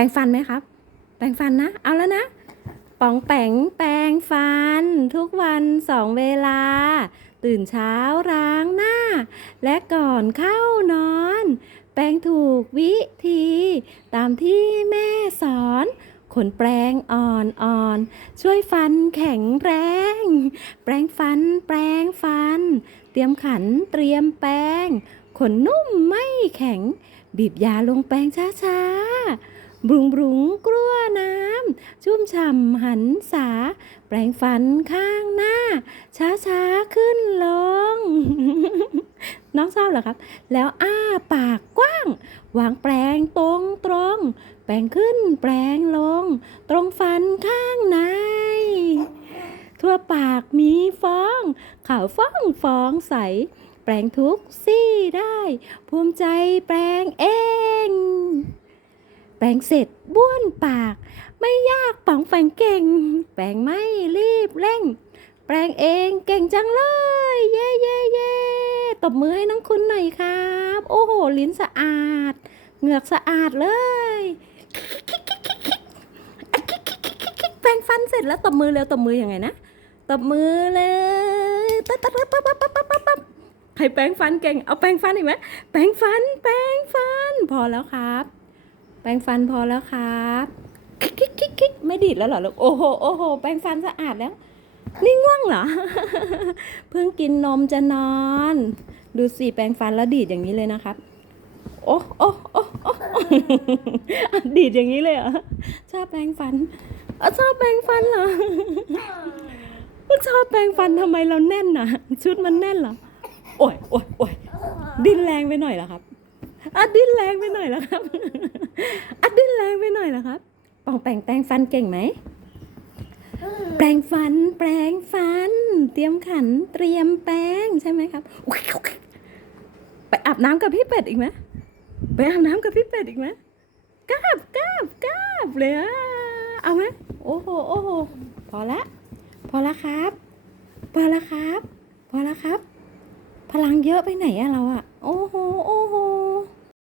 รงฟันไหมครับ แปรงฟันนะ เอาแล้วนะป๋องแปงแปรงฟัน ทุกวันสองเวลา ตื่นเช้าล้างหน้า และก่อนเข้านอน แปรงถูกวิธี ตามที่แม่สอนขนแปรงอ่อนๆ ช่วยฟันแข็งแรง แปรงฟันแปรงฟัน เตรียมขันเตรียมแปรงขนนุ่มไม่แข็ง บีบยาลงแปรงช้าๆ บรุงบรุงกลัวน้ำ ชุ่มฉ่ำหันษา แปรงฟันข้างหน้า ช้าๆขึ้นลง น้องชอบเหรอครับ แล้วอ้าปากกว้าง วางแปรงตรงตรง แปรงขึ้นแปรงลง ตรงฟันข้างใน ทั่วปากมีฟองข่าวฟ้องฟองใส แปรงทุกซี่ได้ ภูมิใจแปรงเอง แปรงเสร็จบ้วนปาก ไม่ยากป๋องแปรงเก่ง แปรงไม่รีบเร่ง แปรงเองเก่งจังเลย เย่เย่เย่ตบมือให้น้องคุณหน่อยครับ โอ้โห ลิ้นสะอาด เหงือกสะอาดเลยแปรงฟันเสร็จแล้วตบมือเร็วตบมืออยังไงนะตบมือเลยตัดตัดปั๊บปั๊บปั๊บปั๊บปั๊บปับให้แปรงฟันเก่งเอาแปรงฟันอีกไหมแปรงฟัน แปรงฟัน พอแล้วครับ แปรงฟันพอแล้วครับคิกคิกคิกคิกไม่ดีดแล้วเหรอลูกโอ้โหโอ้โหแปรงฟันสะอาดแล้ว นี่ง่วงเหรอ เพิ่งกินนมจะนอน ดูสิแปรงฟันแล้วดีดอย่างนี้เลยนะครับ โอ้โอ้โอ้โอ้ดีดอย่างนี้เลยเหรอชอบแปรงฟันอชอบแปรงฟันเหรอชอบแปรงฟันทำไมเราแน่นน่ะ ชุดมันแน่นเหรอโอ้ยโอ้ยโอ้ยดิ้นแรงไปหน่อยเหรอครับอะดิ้นแรงไปหน่อยเหรอครับ อะดิ้นแรงไปหน่อยเหรอครับปองแปรงแปรงฟันเก่งไหม แปรงฟัน แปรงฟัน เตรียมขัน เตรียมแปรงใช่ไหมครับ ไปอาบน้ำกับพี่เป็ดอีกไหมไปอาบน้ำกับพี่เป็ดอีกไหมกราบกราบกราบเลยอะเอาไหมโอ้โหโอ้โหพอละ พอละครับ พอละครับ พอละครับ พลังเยอะไปไหนอะเราอะโอ้โหโอ้โห